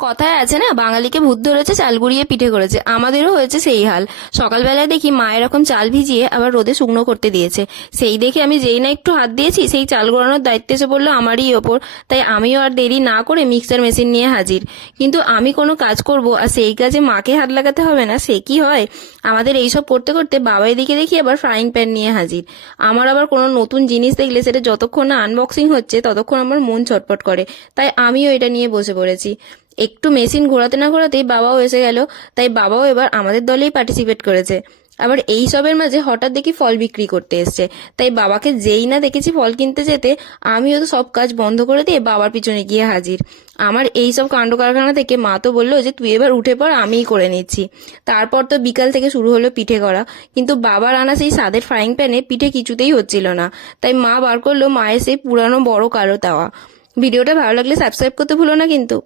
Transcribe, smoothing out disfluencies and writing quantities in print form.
কথায় আছে না, বাঙালিকে ভূত ধরেছে চাল গুঁড়িয়ে পিঠে করেছে। আমাদেরও হয়েছে সেই হাল। সকালবেলায় দেখি মা এরকম চাল ভিজিয়ে আবার রোদে শুকনো করতে দিয়েছে। সেই দেখে আমি যেই না একটু হাত দিয়েছি, সেই চাল গোড়ানোর দায়িত্ব এসে পড়লো আমারই ওপর। তাই আমিও আর দেরি না করে মিক্সার মেশিন নিয়ে হাজির। কিন্তু আমি কোনো কাজ করব আর সেই কাজে মাকে হাত লাগাতে হবে না, সে কি হয়? আমাদের এইসব করতে করতে বাবা এদিকে দেখি আবার ফ্রাইং প্যান নিয়ে হাজির। আমার আবার কোনো নতুন জিনিস দেখলে সেটা যতক্ষণ না আনবক্সিং হচ্ছে ততক্ষণ আমার মন ছটফট করে। তাই আমিও এটা নিয়ে বসে পড়েছি। একটু মেশিন ঘোরাতে না ঘোরাতেই বাবাও এসে গেল। তাই বাবাও এবার আমাদের দলেই পার্টিসিপেট করেছে। আবার এই সবের মাঝে হঠাৎ দেখি ফল বিক্রি করতে এসছে। তাই বাবাকে যেই না দেখেছি ফল কিনতে যেতে, আমিও তো সব কাজ বন্ধ করে দিয়ে বাবার পিছনে গিয়ে হাজির। আমার এই সব কাণ্ড কারখানা থেকে মা তো বললো যে তুই এবার উঠে পড়, আমিই করে নিচ্ছি। তারপর তো বিকাল থেকে শুরু হলো পিঠে করা। কিন্তু বাবার আনা সেই সাদের ফ্রাইং প্যানে পিঠে কিছুতেই হচ্ছিল না। তাই মা বার করলো মায়ের সেই পুরানো বড় কালো তাওয়া। ভিডিওটা ভালো লাগলে সাবস্ক্রাইব করতে ভুলো না কিন্তু।